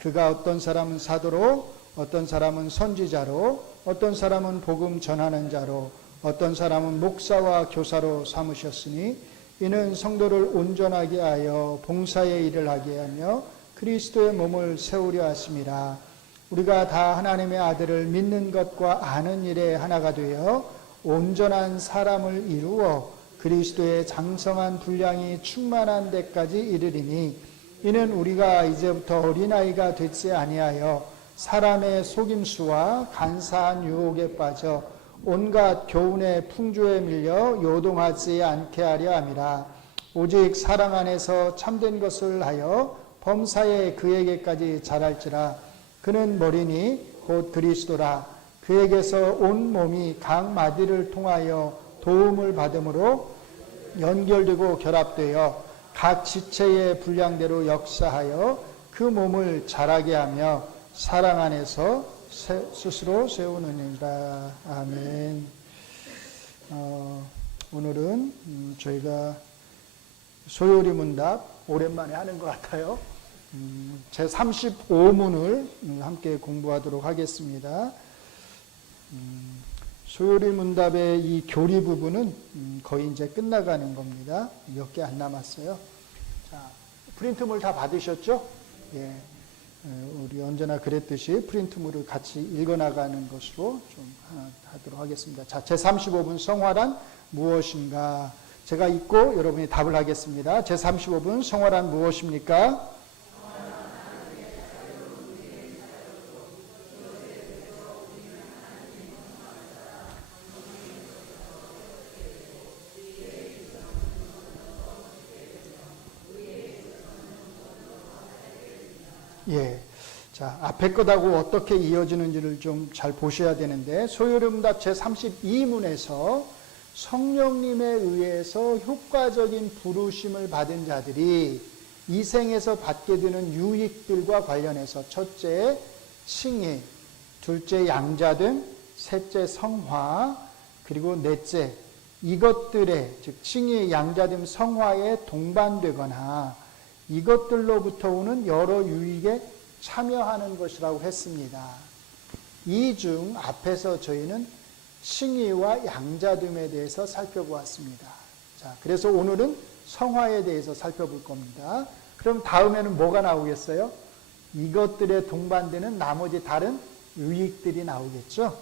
그가 어떤 사람은 사도로, 어떤 사람은 선지자로, 어떤 사람은 복음 전하는 자로, 어떤 사람은 목사와 교사로 삼으셨으니 이는 성도를 온전하게 하여 봉사의 일을 하게 하며 그리스도의 몸을 세우려 하심이라. 우리가 다 하나님의 아들을 믿는 것과 아는 일에 하나가 되어 온전한 사람을 이루어 그리스도의 장성한 분량이 충만한 데까지 이르리니 이는 우리가 이제부터 어린아이가 되지 아니하여 사람의 속임수와 간사한 유혹에 빠져 온갖 교훈의 풍조에 밀려 요동하지 않게 하려 함이라. 오직 사랑 안에서 참된 것을 하여 범사에 그에게까지 자랄지라. 그는 머리니 곧 그리스도라. 그에게서 온 몸이 각 마디를 통하여 도움을 받음으로 연결되고 결합되어 각 지체의 분량대로 역사하여 그 몸을 자라게 하며 사랑 안에서 스스로 세우느니라. 아멘. 오늘은 저희가 소요리 문답 오랜만에 하는 것 같아요. 제 35문을 함께 공부하도록 하겠습니다. 소요리 문답의 이 교리 부분은 거의 이제 끝나가는 겁니다. 몇 개 안 남았어요. 자, 프린트물 다 받으셨죠? 예. 우리 언제나 그랬듯이 프린트물을 같이 읽어나가는 것으로 좀 하도록 하겠습니다. 자, 제35분 성화란 무엇인가? 제가 읽고 여러분이 답을 하겠습니다. 제35분 성화란 무엇입니까? 예. 자, 앞에 것하고 어떻게 이어지는지를 좀 잘 보셔야 되는데, 소요리 문답 제32문에서 성령님에 의해서 효과적인 부르심을 받은 자들이 이 생에서 받게 되는 유익들과 관련해서 첫째, 칭의, 둘째, 양자됨, 셋째, 성화, 그리고 넷째, 이것들의, 즉 칭의, 양자됨, 성화에 동반되거나 이것들로부터 오는 여러 유익에 참여하는 것이라고 했습니다. 이 중 앞에서 저희는 칭의와 양자됨에 대해서 살펴보았습니다. 자, 그래서 오늘은 성화에 대해서 살펴볼 겁니다. 그럼 다음에는 뭐가 나오겠어요? 이것들에 동반되는 나머지 다른 유익들이 나오겠죠.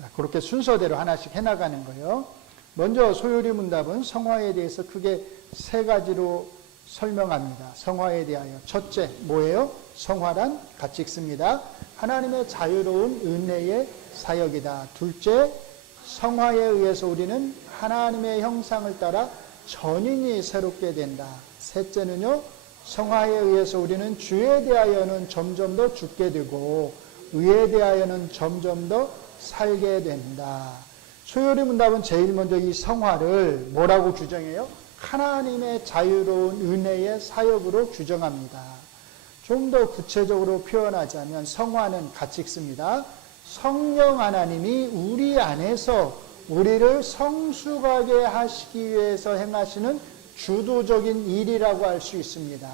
자, 그렇게 순서대로 하나씩 해나가는 거예요. 먼저 소요리 문답은 성화에 대해서 크게 세 가지로 설명합니다. 성화에 대하여. 첫째, 뭐예요? 성화란 같이 읽습니다. 하나님의 자유로운 은혜의 사역이다. 둘째, 성화에 의해서 우리는 하나님의 형상을 따라 전인이 새롭게 된다. 셋째는요, 성화에 의해서 우리는 주에 대하여는 점점 더 죽게 되고 의에 대하여는 점점 더 살게 된다. 소요리 문답은 제일 먼저 이 성화를 뭐라고 규정해요? 하나님의 자유로운 은혜의 사역으로 규정합니다. 좀 더 구체적으로 표현하자면 성화는 같이 읽습니다. 성령 하나님이 우리 안에서 우리를 성숙하게 하시기 위해서 행하시는 주도적인 일이라고 할 수 있습니다.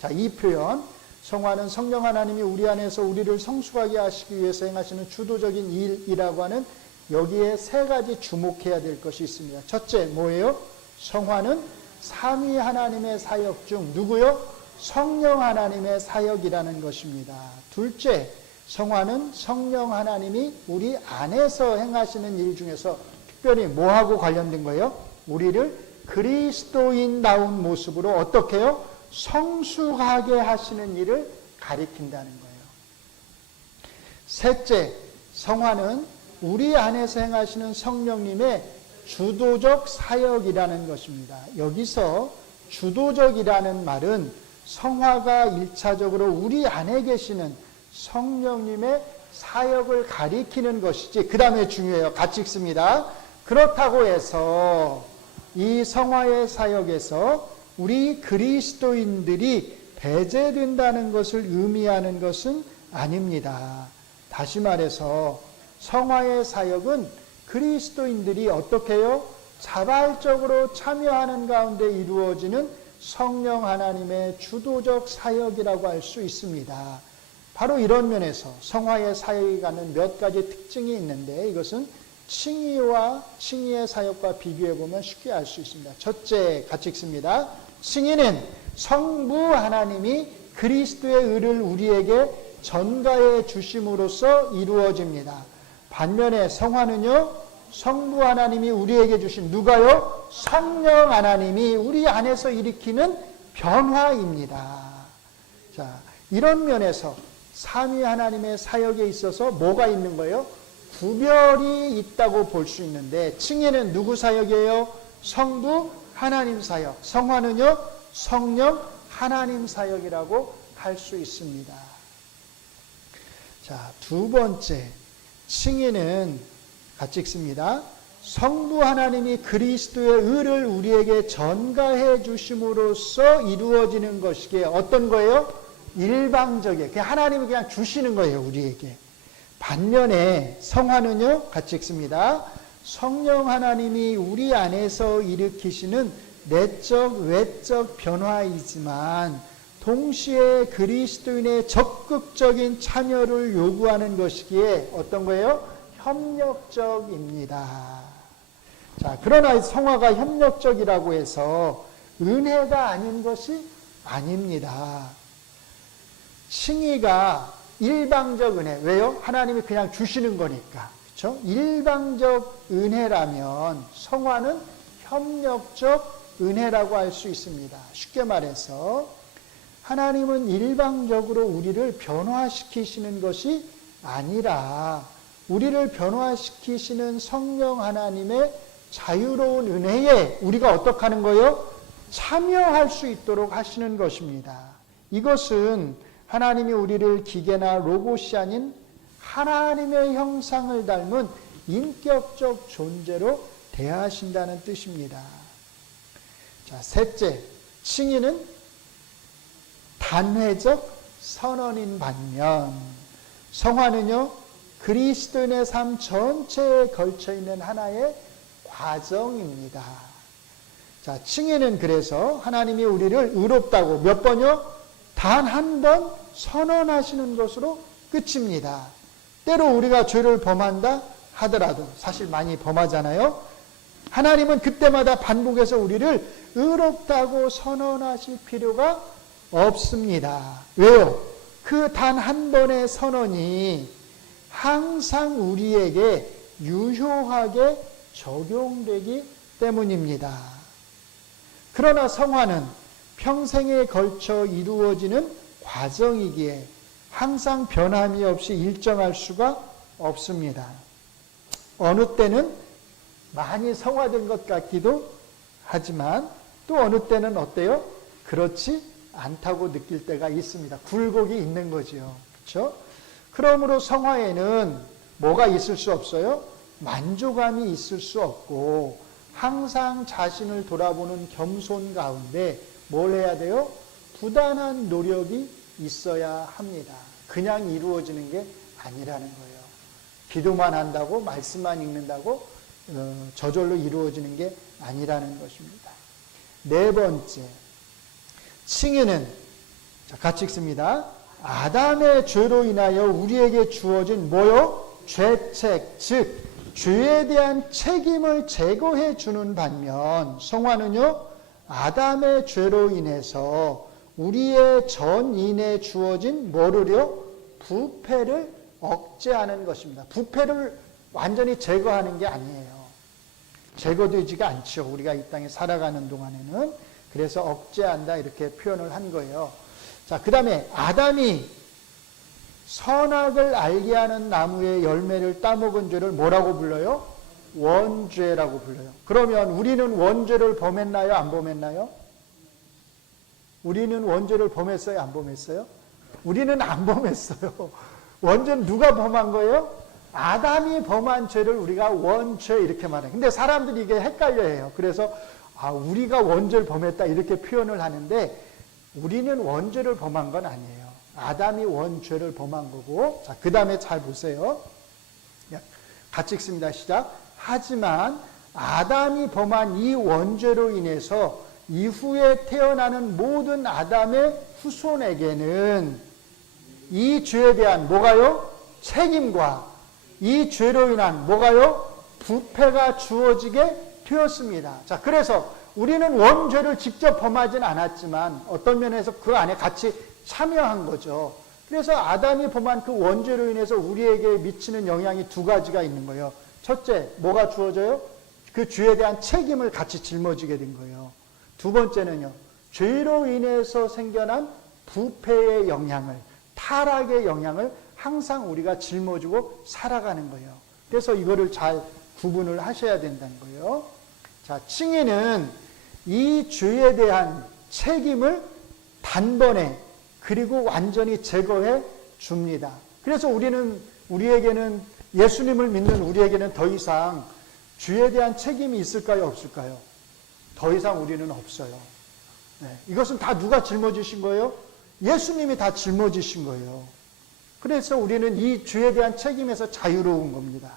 자, 이 표현, 성화는 성령 하나님이 우리 안에서 우리를 성숙하게 하시기 위해서 행하시는 주도적인 일이라고 하는 여기에 세 가지 주목해야 될 것이 있습니다. 첫째, 뭐예요? 성화는 삼위 하나님의 사역 중 누구요? 성령 하나님의 사역이라는 것입니다. 둘째, 성화는 성령 하나님이 우리 안에서 행하시는 일 중에서 특별히 뭐하고 관련된 거예요? 우리를 그리스도인다운 모습으로 어떻게 해요? 성숙하게 하시는 일을 가리킨다는 거예요. 셋째, 성화는 우리 안에서 행하시는 성령님의 주도적 사역이라는 것입니다. 여기서 주도적이라는 말은 성화가 1차적으로 우리 안에 계시는 성령님의 사역을 가리키는 것이지, 그 다음에 중요해요. 같이 읽습니다. 그렇다고 해서 이 성화의 사역에서 우리 그리스도인들이 배제된다는 것을 의미하는 것은 아닙니다. 다시 말해서 성화의 사역은 그리스도인들이 어떻게 해요? 자발적으로 참여하는 가운데 이루어지는 성령 하나님의 주도적 사역이라고 할 수 있습니다. 바로 이런 면에서 성화의 사역이 갖는 몇 가지 특징이 있는데 이것은 칭의와 칭의의 사역과 비교해 보면 쉽게 알 수 있습니다. 첫째, 같이 읽습니다. 칭의는 성부 하나님이 그리스도의 의를 우리에게 전가해 주심으로써 이루어집니다. 반면에 성화는요, 성부 하나님이 우리에게 주신 누가요? 성령 하나님이 우리 안에서 일으키는 변화입니다. 자, 이런 면에서 삼위 하나님의 사역에 있어서 뭐가 있는 거예요? 구별이 있다고 볼 수 있는데 칭의는 누구 사역이에요? 성부 하나님 사역. 성화는요, 성령 하나님 사역이라고 할 수 있습니다. 자, 두 번째, 칭의는 같이 읽습니다. 성부 하나님이 그리스도의 의를 우리에게 전가해 주심으로써 이루어지는 것이기에 어떤 거예요? 일방적이에요. 그냥 하나님이 그냥 주시는 거예요, 우리에게. 반면에 성화는요, 같이 읽습니다. 성령 하나님이 우리 안에서 일으키시는 내적, 외적 변화이지만 동시에 그리스도인의 적극적인 참여를 요구하는 것이기에 어떤 거예요? 협력적입니다. 자, 그러나 성화가 협력적이라고 해서 은혜가 아닌 것이 아닙니다. 칭의가 일방적 은혜. 왜요? 하나님이 그냥 주시는 거니까. 그렇죠? 일방적 은혜라면 성화는 협력적 은혜라고 할 수 있습니다. 쉽게 말해서 하나님은 일방적으로 우리를 변화시키시는 것이 아니라 우리를 변화시키시는 성령 하나님의 자유로운 은혜에 우리가 어떻게 하는 거예요? 참여할 수 있도록 하시는 것입니다. 이것은 하나님이 우리를 기계나 로봇이 아닌 하나님의 형상을 닮은 인격적 존재로 대하신다는 뜻입니다. 자, 셋째, 칭의는 단회적 선언인 반면 성화는요, 그리스도인의 삶 전체에 걸쳐 있는 하나의 과정입니다. 자, 칭의는 그래서 하나님이 우리를 의롭다고 몇 번요? 단 한 번 선언하시는 것으로 끝입니다. 때로 우리가 죄를 범한다 하더라도 사실 많이 범하잖아요. 하나님은 그때마다 반복해서 우리를 의롭다고 선언하실 필요가 없습니다. 왜요? 그 단 한 번의 선언이 항상 우리에게 유효하게 적용되기 때문입니다. 그러나 성화는 평생에 걸쳐 이루어지는 과정이기에 항상 변함이 없이 일정할 수가 없습니다. 어느 때는 많이 성화된 것 같기도 하지만 또 어느 때는 어때요? 그렇지 않다고 느낄 때가 있습니다. 굴곡이 있는 거죠. 그렇죠? 그러므로 성화에는 뭐가 있을 수 없어요? 만족감이 있을 수 없고 항상 자신을 돌아보는 겸손 가운데 뭘 해야 돼요? 부단한 노력이 있어야 합니다. 그냥 이루어지는 게 아니라는 거예요. 기도만 한다고 말씀만 읽는다고 저절로 이루어지는 게 아니라는 것입니다. 네 번째, 칭의는 같이 읽습니다. 아담의 죄로 인하여 우리에게 주어진 뭐요? 죄책, 즉 죄에 대한 책임을 제거해 주는 반면 성화는요, 아담의 죄로 인해서 우리의 전인에 주어진 뭐를요? 부패를 억제하는 것입니다. 부패를 완전히 제거하는 게 아니에요. 제거되지가 않죠. 우리가 이 땅에 살아가는 동안에는. 그래서 억제한다 이렇게 표현을 한 거예요. 자, 그 다음에 아담이 선악을 알게 하는 나무의 열매를 따먹은 죄를 뭐라고 불러요? 원죄라고 불러요. 그러면 우리는 원죄를 범했나요? 안 범했나요? 우리는 원죄를 범했어요? 안 범했어요? 우리는 안 범했어요. 원죄는 누가 범한 거예요? 아담이 범한 죄를 우리가 원죄 이렇게 말해요. 근데 사람들이 이게 헷갈려 해요. 그래서 우리가 원죄를 범했다 이렇게 표현을 하는데 우리는 원죄를 범한 건 아니에요. 아담이 원죄를 범한 거고. 자, 그 다음에 잘 보세요. 같이 읽습니다. 시작. 하지만 아담이 범한 이 원죄로 인해서 이후에 태어나는 모든 아담의 후손에게는 이 죄에 대한 뭐가요? 책임과 이 죄로 인한 뭐가요? 부패가 주어지게 되었습니다. 자, 그래서 우리는 원죄를 직접 범하진 않았지만 어떤 면에서 그 안에 같이 참여한 거죠. 그래서 아담이 범한 그 원죄로 인해서 우리에게 미치는 영향이 두 가지가 있는 거예요. 첫째, 뭐가 주어져요? 그 죄에 대한 책임을 같이 짊어지게 된 거예요. 두 번째는요, 죄로 인해서 생겨난 부패의 영향을, 타락의 영향을 항상 우리가 짊어지고 살아가는 거예요. 그래서 이거를 잘 구분을 하셔야 된다는 거예요. 자, 칭의는 이 죄에 대한 책임을 단번에 그리고 완전히 제거해 줍니다. 그래서 우리에게는 예수님을 믿는 우리에게는 더 이상 죄에 대한 책임이 있을까요? 없을까요? 더 이상 우리는 없어요. 네, 이것은 다 누가 짊어지신 거예요? 예수님이 다 짊어지신 거예요. 그래서 우리는 이 죄에 대한 책임에서 자유로운 겁니다.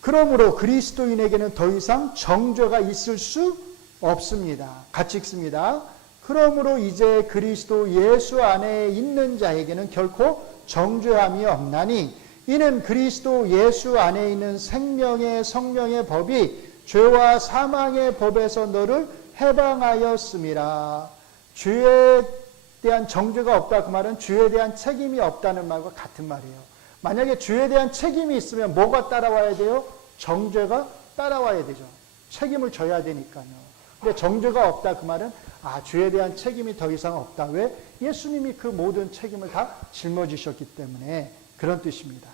그러므로 그리스도인에게는 더 이상 정죄가 있을 수 없습니다. 같이 읽습니다. 그러므로 이제 그리스도 예수 안에 있는 자에게는 결코 정죄함이 없나니 이는 그리스도 예수 안에 있는 생명의 성령의 법이 죄와 사망의 법에서 너를 해방하였음이라. 죄에 대한 정죄가 없다, 그 말은 죄에 대한 책임이 없다는 말과 같은 말이에요. 만약에 죄에 대한 책임이 있으면 뭐가 따라와야 돼요? 정죄가 따라와야 되죠. 책임을 져야 되니까요. 근데 정죄가 없다, 그 말은 죄에 대한 책임이 더 이상 없다. 왜? 예수님이 그 모든 책임을 다 짊어지셨기 때문에 그런 뜻입니다.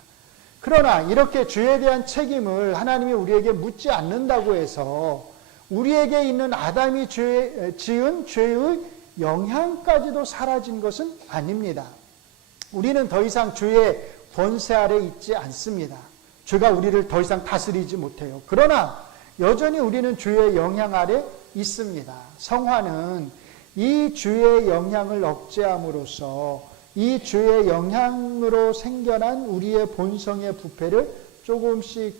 그러나 이렇게 죄에 대한 책임을 하나님이 우리에게 묻지 않는다고 해서 우리에게 있는 아담이 지은 죄의 영향까지도 사라진 것은 아닙니다. 우리는 더 이상 죄의 권세 아래 있지 않습니다. 죄가 우리를 더 이상 다스리지 못해요. 그러나 여전히 우리는 죄의 영향 아래 있습니다. 성화는 이 죄의 영향을 억제함으로써 이 죄의 영향으로 생겨난 우리의 본성의 부패를 조금씩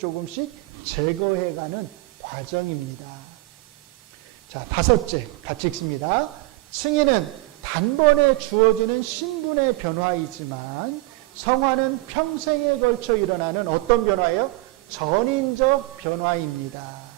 제거해가는 과정입니다. 자, 다섯째, 같이 읽습니다. 승인은 단번에 주어지는 신분의 변화이지만 성화는 평생에 걸쳐 일어나는 어떤 변화예요? 전인적 변화입니다.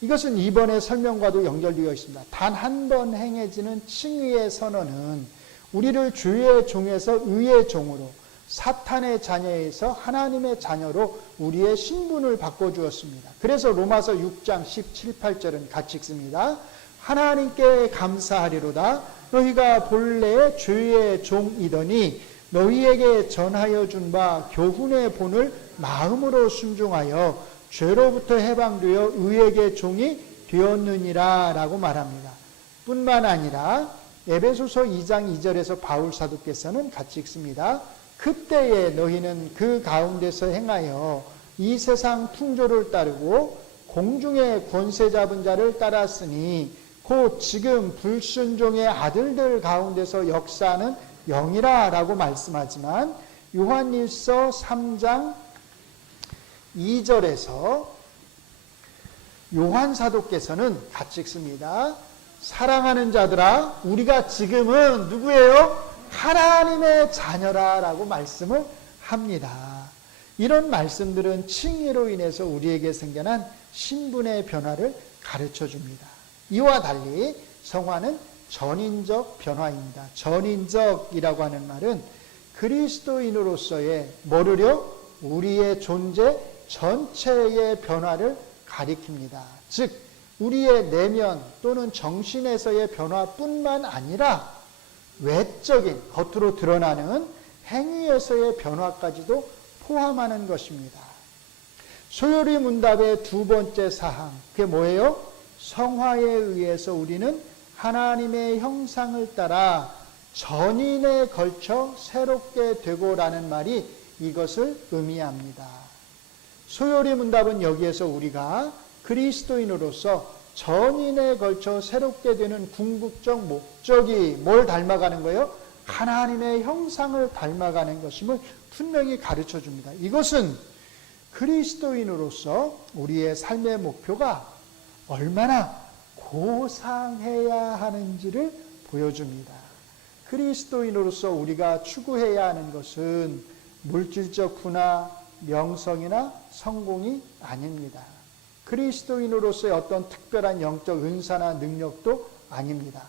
이것은 이번의 설명과도 연결되어 있습니다. 단 한 번 행해지는 칭의의 선언은 우리를 주의 종에서 의의 종으로, 사탄의 자녀에서 하나님의 자녀로 우리의 신분을 바꿔주었습니다. 그래서 로마서 6장 17, 18절은 같이 읽습니다. 하나님께 감사하리로다. 너희가 본래 주의 종이더니 너희에게 전하여 준 바 교훈의 본을 마음으로 순종하여 죄로부터 해방되어 의에게 종이 되었느니라 라고 말합니다. 뿐만 아니라 에베소서 2장 2절에서 바울 사도께서는 같이 읽습니다. 그때에 너희는 그 가운데서 행하여 이 세상 풍조를 따르고 공중의 권세 잡은 자를 따랐으니 곧 지금 불순종의 아들들 가운데서 역사하는 영이라 라고 말씀하지만 요한일서 3장 2절에서 요한 사도께서는 같이 읽습니다. 사랑하는 자들아, 우리가 지금은 누구예요? 하나님의 자녀라 라고 말씀을 합니다. 이런 말씀들은 칭의로 인해서 우리에게 생겨난 신분의 변화를 가르쳐 줍니다. 이와 달리 성화는 전인적 변화입니다. 전인적이라고 하는 말은 그리스도인으로서의 뭐를요? 우리의 존재 전체의 변화를 가리킵니다. 즉 우리의 내면 또는 정신에서의 변화뿐만 아니라 외적인 겉으로 드러나는 행위에서의 변화까지도 포함하는 것입니다. 소요리 문답의 두 번째 사항, 그게 뭐예요? 성화에 의해서 우리는 하나님의 형상을 따라 전인에 걸쳐 새롭게 되고라는 말이 이것을 의미합니다. 소요리 문답은 여기에서 우리가 그리스도인으로서 전인에 걸쳐 새롭게 되는 궁극적 목적이 뭘 닮아가는 거예요? 하나님의 형상을 닮아가는 것임을 분명히 가르쳐 줍니다. 이것은 그리스도인으로서 우리의 삶의 목표가 얼마나 고상해야 하는지를 보여줍니다. 그리스도인으로서 우리가 추구해야 하는 것은 물질적 부나 명성이나 성공이 아닙니다. 그리스도인으로서의 어떤 특별한 영적 은사나 능력도 아닙니다.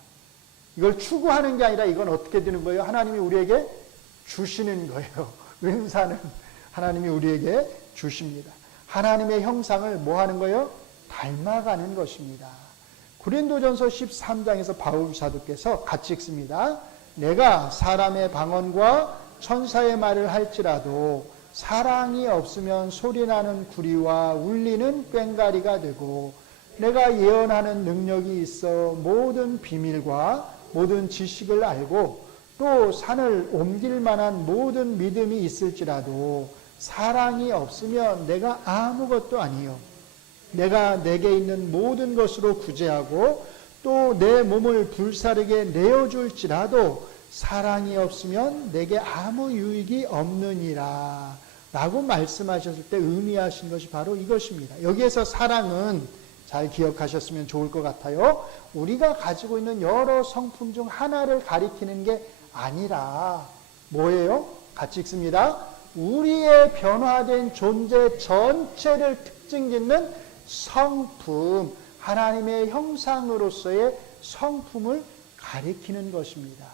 이걸 추구하는 게 아니라 이건 어떻게 되는 거예요? 하나님이 우리에게 주시는 거예요. 은사는 하나님이 우리에게 주십니다. 하나님의 형상을 뭐 하는 거예요? 닮아가는 것입니다. 고린도전서 13장에서 바울 사도께서 같이 읽습니다. 내가 사람의 방언과 천사의 말을 할지라도 사랑이 없으면 소리나는 구리와 울리는 꽹과리가 되고, 내가 예언하는 능력이 있어 모든 비밀과 모든 지식을 알고 또 산을 옮길 만한 모든 믿음이 있을지라도 사랑이 없으면 내가 아무것도 아니요. 내가 내게 있는 모든 것으로 구제하고 또 내 몸을 불사르게 내어줄지라도 사랑이 없으면 내게 아무 유익이 없느니라 라고 말씀하셨을 때 의미하신 것이 바로 이것입니다. 여기에서 사랑은 잘 기억하셨으면 좋을 것 같아요. 우리가 가지고 있는 여러 성품 중 하나를 가리키는 게 아니라 뭐예요? 같이 읽습니다. 우리의 변화된 존재 전체를 특징짓는 성품, 하나님의 형상으로서의 성품을 가리키는 것입니다.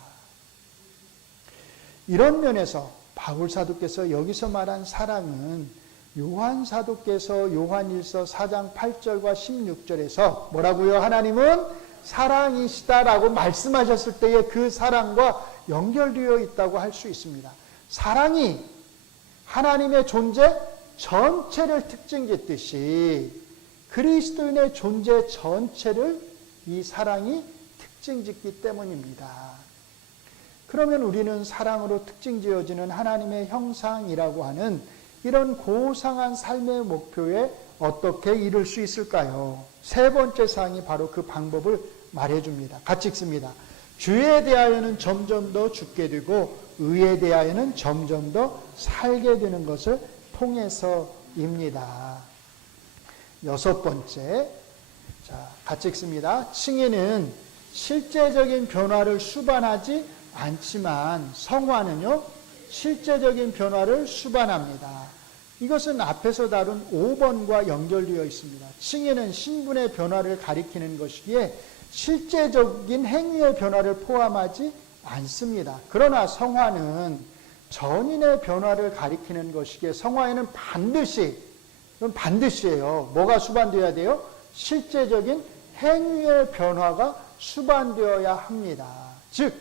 이런 면에서 바울 사도께서 여기서 말한 사랑은 요한 사도께서 요한일서 4장 8절과 16절에서 뭐라고요? 하나님은 사랑이시다라고 말씀하셨을 때의 그 사랑과 연결되어 있다고 할 수 있습니다. 사랑이 하나님의 존재 전체를 특징짓듯이 그리스도인의 존재 전체를 이 사랑이 특징짓기 때문입니다. 그러면 우리는 사랑으로 특징지어지는 하나님의 형상이라고 하는 이런 고상한 삶의 목표에 어떻게 이룰 수 있을까요? 세 번째 사항이 바로 그 방법을 말해줍니다. 같이 읽습니다. 주에 대하여는 점점 더 죽게 되고 의에 대하여는 점점 더 살게 되는 것을 통해서입니다. 여섯 번째, 자, 같이 읽습니다. 칭의는 실제적인 변화를 수반하지 않지만 성화는요, 실제적인 변화를 수반합니다. 이것은 앞에서 다룬 5번과 연결되어 있습니다. 칭의는 신분의 변화를 가리키는 것이기에 실제적인 행위의 변화를 포함하지 않습니다. 그러나 성화는 전인의 변화를 가리키는 것이기에 성화에는 반드시예요. 뭐가 수반되어야 돼요? 실제적인 행위의 변화가 수반되어야 합니다. 즉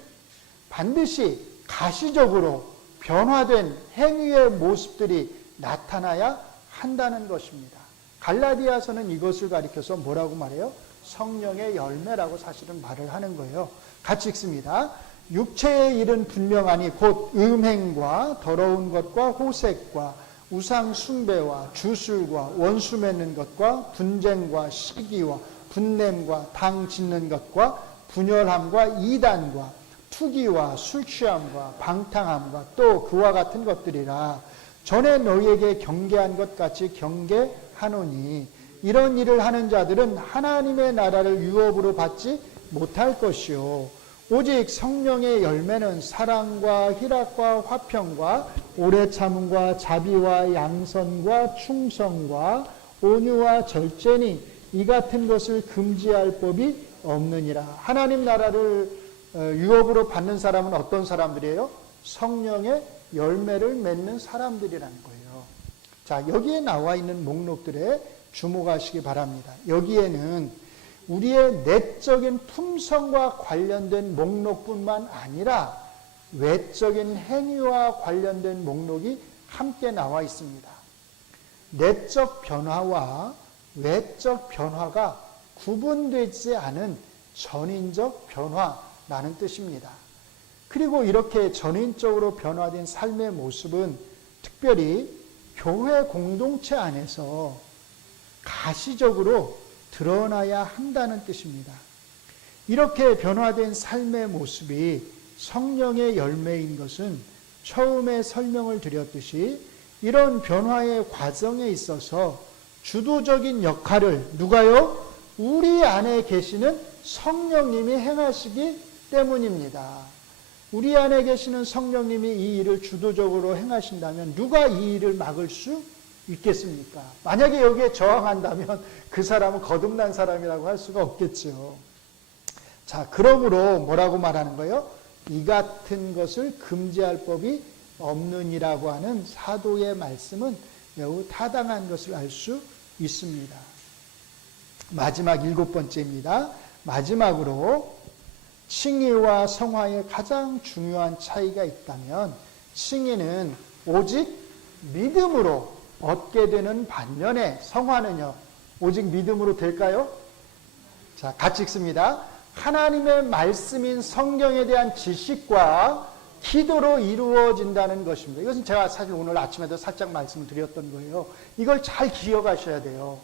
반드시 가시적으로 변화된 행위의 모습들이 나타나야 한다는 것입니다. 갈라디아서는 이것을 가리켜서 뭐라고 말해요? 성령의 열매라고 사실은 말을 하는 거예요. 같이 읽습니다. 육체의 일은 분명하니 곧 음행과 더러운 것과 호색과 우상 숭배와 주술과 원수 맺는 것과 분쟁과 시기와 분냄과 당 짓는 것과 분열함과 이단과 투기와 술 취함과 방탕함과 또 그와 같은 것들이라. 전에 너희에게 경계한 것 같이 경계하노니 이런 일을 하는 자들은 하나님의 나라를 유업으로 받지 못할 것이요 오직 성령의 열매는 사랑과 희락과 화평과 오래 참음과 자비와 양선과 충성과 온유와 절제니 이 같은 것을 금지할 법이 없느니라. 하나님 나라를 유업으로 받는 사람은 어떤 사람들이에요? 성령의 열매를 맺는 사람들이라는 거예요. 자, 여기에 나와 있는 목록들에 주목하시기 바랍니다. 여기에는 우리의 내적인 품성과 관련된 목록뿐만 아니라 외적인 행위와 관련된 목록이 함께 나와 있습니다. 내적 변화와 외적 변화가 구분되지 않은 전인적 변화라는 뜻입니다. 그리고 이렇게 전인적으로 변화된 삶의 모습은 특별히 교회 공동체 안에서 가시적으로 드러나야 한다는 뜻입니다. 이렇게 변화된 삶의 모습이 성령의 열매인 것은 처음에 설명을 드렸듯이 이런 변화의 과정에 있어서 주도적인 역할을 누가요? 우리 안에 계시는 성령님이 행하시기 때문입니다. 우리 안에 계시는 성령님이 이 일을 주도적으로 행하신다면 누가 이 일을 막을 수 있겠습니까? 만약에 여기에 저항한다면 그 사람은 거듭난 사람이라고 할 수가 없겠죠. 자, 그러므로 뭐라고 말하는 거예요? 이 같은 것을 금지할 법이 없느니라고 하는 사도의 말씀은 매우 타당한 것을 알 수 있습니다. 마지막 7번째입니다. 마지막으로 칭의와 성화의 가장 중요한 차이가 있다면 칭의는 오직 믿음으로 얻게 되는 반면에 성화는요, 오직 믿음으로 될까요? 자, 같이 읽습니다. 하나님의 말씀인 성경에 대한 지식과 기도로 이루어진다는 것입니다. 이것은 제가 사실 오늘 아침에도 살짝 말씀을 드렸던 거예요. 이걸 잘 기억하셔야 돼요.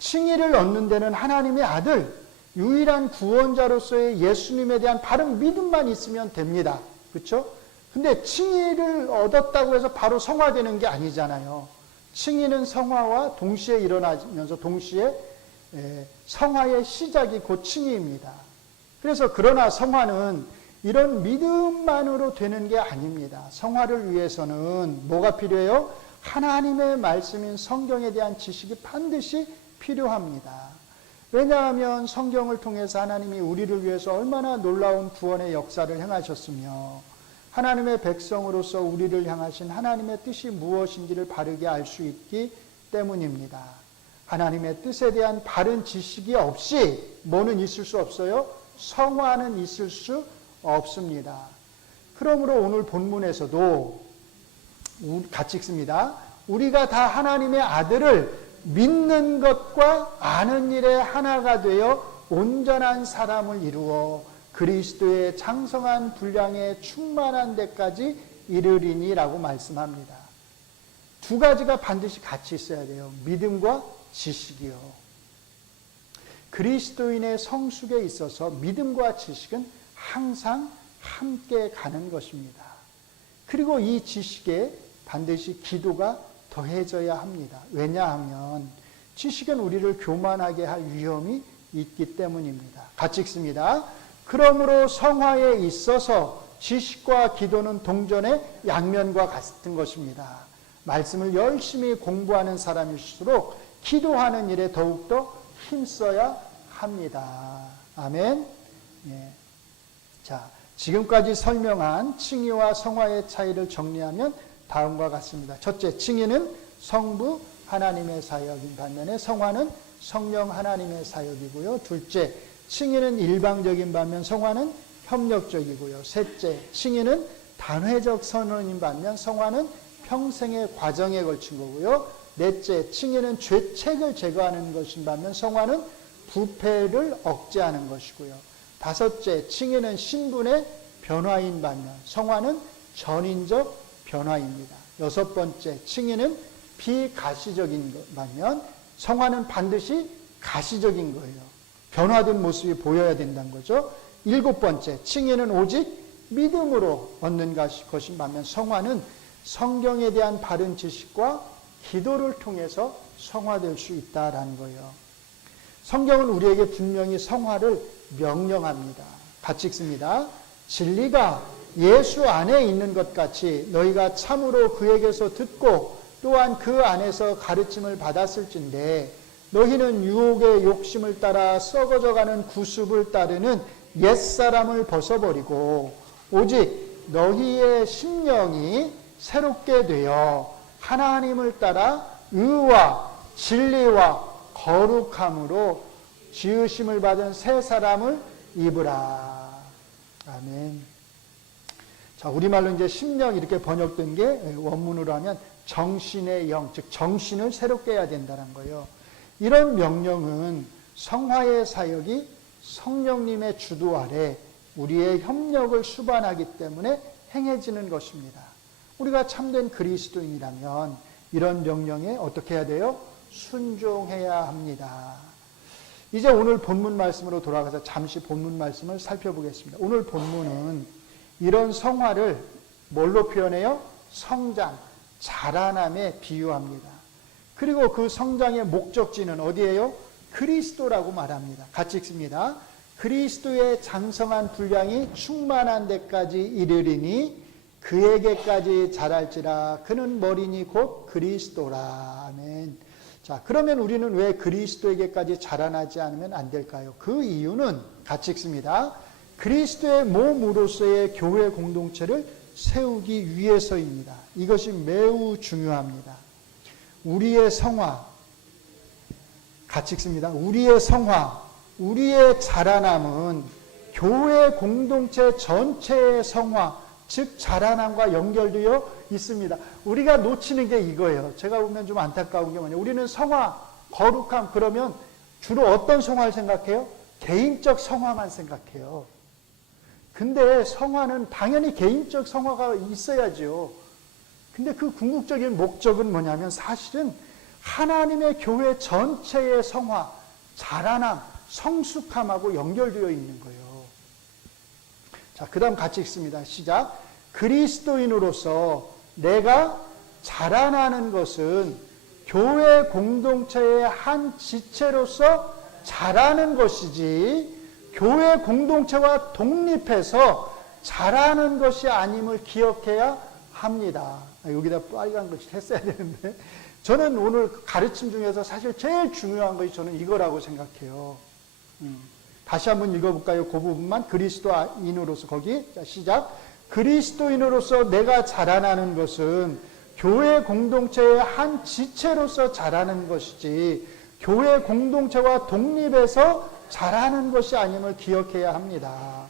칭의를 얻는 데는 하나님의 아들, 유일한 구원자로서의 예수님에 대한 바른 믿음만 있으면 됩니다. 그렇죠? 근데 칭의를 얻었다고 해서 바로 성화되는 게 아니잖아요. 칭의는 성화와 동시에 일어나면서 동시에 성화의 시작이 곧 칭의입니다. 그래서 그러나 성화는 이런 믿음만으로 되는 게 아닙니다. 성화를 위해서는 뭐가 필요해요? 하나님의 말씀인 성경에 대한 지식이 반드시 필요합니다. 왜냐하면 성경을 통해서 하나님이 우리를 위해서 얼마나 놀라운 구원의 역사를 행하셨으며 하나님의 백성으로서 우리를 향하신 하나님의 뜻이 무엇인지를 바르게 알 수 있기 때문입니다. 하나님의 뜻에 대한 바른 지식이 없이 뭐는 있을 수 없어요? 성화는 있을 수 없습니다. 그러므로 오늘 본문에서도 같이 읽습니다. 우리가 다 하나님의 아들을 믿는 것과 아는 일에 하나가 되어 온전한 사람을 이루어 그리스도의 장성한 분량에 충만한 데까지 이르리니라고 말씀합니다. 두 가지가 반드시 같이 있어야 돼요. 믿음과 지식이요. 그리스도인의 성숙에 있어서 믿음과 지식은 항상 함께 가는 것입니다. 그리고 이 지식에 반드시 기도가 더해져야 합니다. 왜냐하면 지식은 우리를 교만하게 할 위험이 있기 때문입니다. 같이 읽습니다. 그러므로 성화에 있어서 지식과 기도는 동전의 양면과 같은 것입니다. 말씀을 열심히 공부하는 사람일수록 기도하는 일에 더욱더 힘써야 합니다. 아멘. 예. 자, 지금까지 설명한 칭의와 성화의 차이를 정리하면 다음과 같습니다. 첫째, 칭의는 성부 하나님의 사역인 반면에 성화는 성령 하나님의 사역이고요. 둘째, 칭의는 일방적인 반면 성화는 협력적이고요. 셋째, 칭의는 단회적 선언인 반면 성화는 평생의 과정에 걸친 거고요. 넷째, 칭의는 죄책을 제거하는 것인 반면 성화는 부패를 억제하는 것이고요. 다섯째, 칭의는 신분의 변화인 반면 성화는 전인적 변화입니다. 여섯 번째, 칭의는 비가시적인 반면 성화는 반드시 가시적인 거예요. 변화된 모습이 보여야 된다는 거죠. 일곱 번째, 칭의는 오직 믿음으로 얻는 것인 반면 성화는 성경에 대한 바른 지식과 기도를 통해서 성화될 수 있다라는 거예요. 성경은 우리에게 분명히 성화를 명령합니다. 같이 읽습니다. 진리가 예수 안에 있는 것 같이 너희가 참으로 그에게서 듣고 또한 그 안에서 가르침을 받았을진데 너희는 유혹의 욕심을 따라 썩어져가는 구습을 따르는 옛사람을 벗어버리고 오직 너희의 심령이 새롭게 되어 하나님을 따라 의와 진리와 거룩함으로 지으심을 받은 새 사람을 입으라. 아멘. 자, 우리말로 이제 심령 이렇게 번역된 게 원문으로 하면 정신의 영, 즉 정신을 새롭게 해야 된다는 거예요. 이런 명령은 성화의 사역이 성령님의 주도 아래 우리의 협력을 수반하기 때문에 행해지는 것입니다. 우리가 참된 그리스도인이라면 이런 명령에 어떻게 해야 돼요? 순종해야 합니다. 이제 오늘 본문 말씀으로 돌아가서 잠시 본문 말씀을 살펴보겠습니다. 오늘 본문은 이런 성화를 뭘로 표현해요? 성장, 자라남에 비유합니다. 그리고 그 성장의 목적지는 어디예요? 그리스도라고 말합니다. 같이 읽습니다. 그리스도의 장성한 분량이 충만한 데까지 이르리니 그에게까지 자랄지라. 그는 머리니 곧 그리스도라. 아멘. 자, 그러면 우리는 왜 그리스도에게까지 자라나지 않으면 안 될까요? 그 이유는 같이 읽습니다. 그리스도의 몸으로서의 교회 공동체를 세우기 위해서입니다. 이것이 매우 중요합니다. 우리의 성화, 같이 읽습니다. 우리의 성화, 우리의 자라남은 교회 공동체 전체의 성화, 즉 자라남과 연결되어 있습니다. 우리가 놓치는 게 이거예요. 제가 보면 좀 안타까운 게 뭐냐, 우리는 성화, 거룩함 그러면 주로 어떤 성화를 생각해요? 개인적 성화만 생각해요. 근데 성화는 당연히 개인적 성화가 있어야죠. 근데 그 궁극적인 목적은 뭐냐면 사실은 하나님의 교회 전체의 성화, 자라남, 성숙함하고 연결되어 있는 거예요. 자, 그 다음 같이 읽습니다. 시작. 그리스도인으로서 내가 자라나는 것은 교회 공동체의 한 지체로서 자라는 것이지 교회 공동체와 독립해서 자라는 것이 아님을 기억해야 합니다. 여기다 빨간 글씨 했어야 되는데 저는 오늘 가르침 중에서 사실 제일 중요한 것이 저는 이거라고 생각해요. 다시 한번 읽어볼까요? 그 부분만. 그리스도인으로서 거기. 자, 시작. 그리스도인으로서 내가 자라나는 것은 교회 공동체의 한 지체로서 자라는 것이지 교회 공동체와 독립해서 자라는 것이 아님을 기억해야 합니다.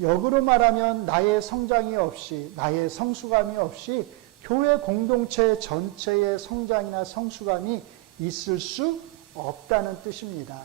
역으로 말하면 나의 성장이 없이, 나의 성숙함이 없이 교회 공동체 전체의 성장이나 성숙함이 있을 수 없다는 뜻입니다.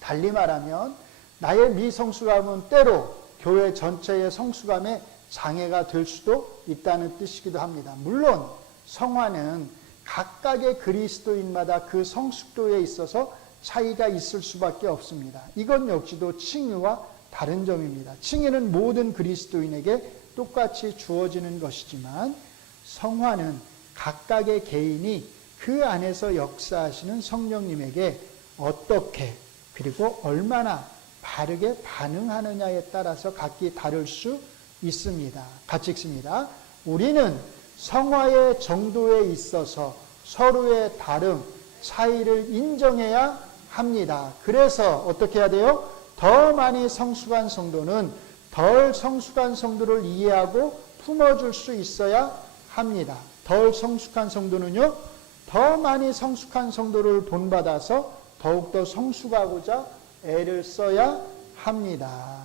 달리 말하면 나의 미성숙함은 때로 교회 전체의 성숙함에 장애가 될 수도 있다는 뜻이기도 합니다. 물론 성화는 각각의 그리스도인마다 그 성숙도에 있어서 차이가 있을 수밖에 없습니다. 이건 역시도 칭의와 다른 점입니다. 칭의는 모든 그리스도인에게 똑같이 주어지는 것이지만 성화는 각각의 개인이 그 안에서 역사하시는 성령님에게 어떻게 그리고 얼마나 바르게 반응하느냐에 따라서 각기 다를 수 있습니다. 같이 읽습니다. 우리는 성화의 정도에 있어서 서로의 다름, 차이를 인정해야 합니다. 그래서 어떻게 해야 돼요? 더 많이 성숙한 성도는 덜 성숙한 성도를 이해하고 품어줄 수 있어야 합니다. 덜 성숙한 성도는요, 더 많이 성숙한 성도를 본받아서 더욱더 성숙하고자 애를 써야 합니다.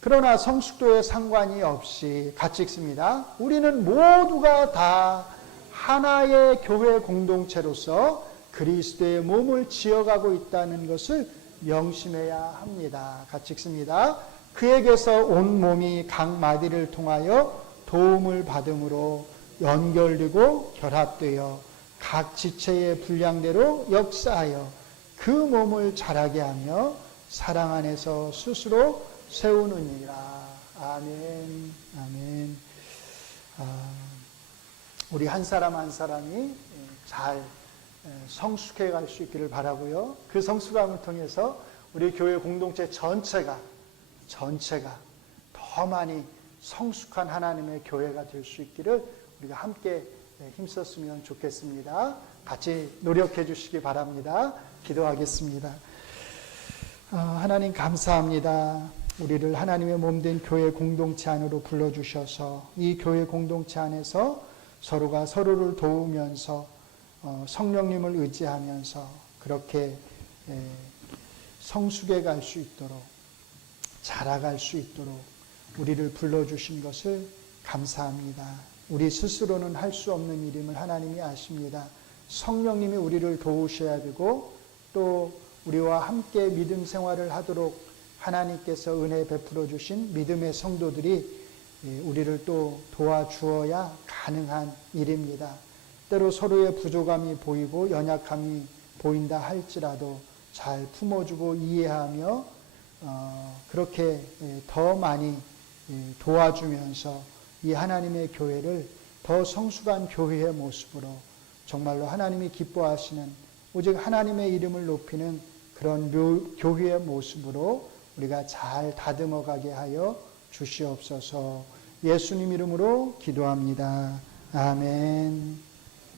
그러나 성숙도에 상관이 없이 같이 읽습니다. 우리는 모두가 다 하나의 교회 공동체로서 그리스도의 몸을 지어가고 있다는 것을 명심해야 합니다. 같이 읽습니다. 그에게서 온 몸이 각 마디를 통하여 도움을 받음으로 연결되고 결합되어 각 지체의 분량대로 역사하여 그 몸을 자라게 하며 사랑 안에서 스스로 세우느니라. 아멘. 아멘. 우리 한 사람 한 사람이 잘 성숙해 갈 수 있기를 바라고요. 그 성숙함을 통해서 우리 교회 공동체 전체가 더 많이 성숙한 하나님의 교회가 될 수 있기를 우리가 함께 힘썼으면 좋겠습니다. 같이 노력해 주시기 바랍니다. 기도하겠습니다. 하나님 감사합니다. 우리를 하나님의 몸된 교회 공동체 안으로 불러주셔서 이 교회 공동체 안에서 서로가 서로를 도우면서 성령님을 의지하면서 그렇게 성숙해 갈 수 있도록 자라갈 수 있도록 우리를 불러주신 것을 감사합니다. 우리 스스로는 할 수 없는 일임을 하나님이 아십니다. 성령님이 우리를 도우셔야 되고 또 우리와 함께 믿음 생활을 하도록 하나님께서 은혜 베풀어 주신 믿음의 성도들이 우리를 또 도와주어야 가능한 일입니다. 때로 서로의 부족함이 보이고 연약함이 보인다 할지라도 잘 품어주고 이해하며 그렇게 더 많이 도와주면서 이 하나님의 교회를 더 성숙한 교회의 모습으로 정말로 하나님이 기뻐하시는 오직 하나님의 이름을 높이는 그런 교회의 모습으로 우리가 잘 다듬어 가게 하여 주시옵소서. 예수님 이름으로 기도합니다. 아멘.